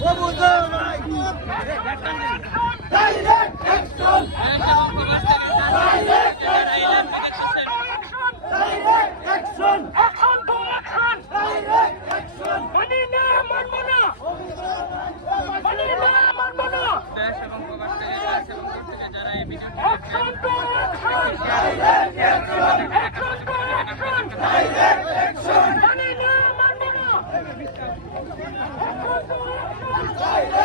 ও বুঝো Vai,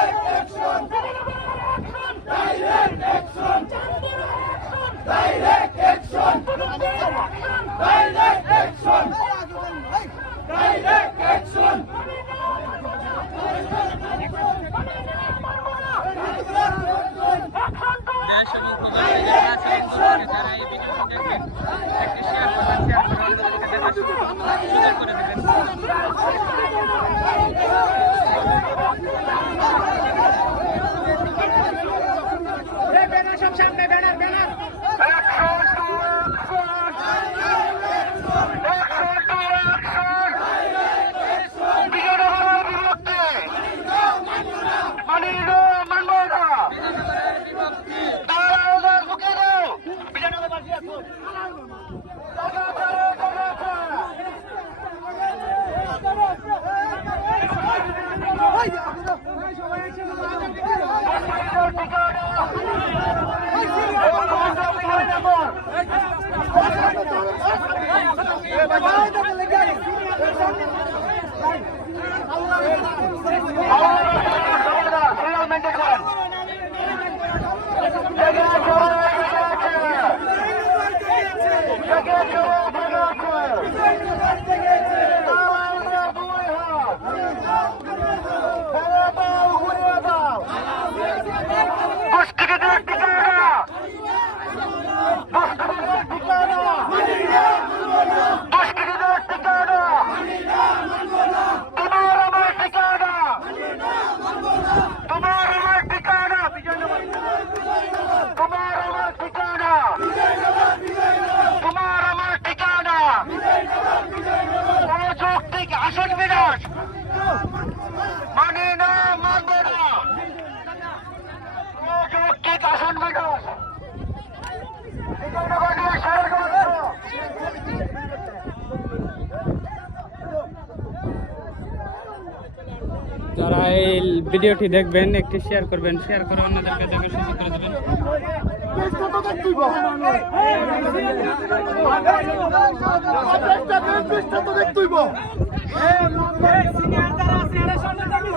Come on, come on. বিনাশ মানে না মানবে না যারা এই ভিডিওটি দেখবেন একটি শেয়ার করবেন শেয়ার করে অন্যদেরকে দেখার সুযোগ করে দেবেন সিনিয়র যারা আছে এরা সামনে থাকবে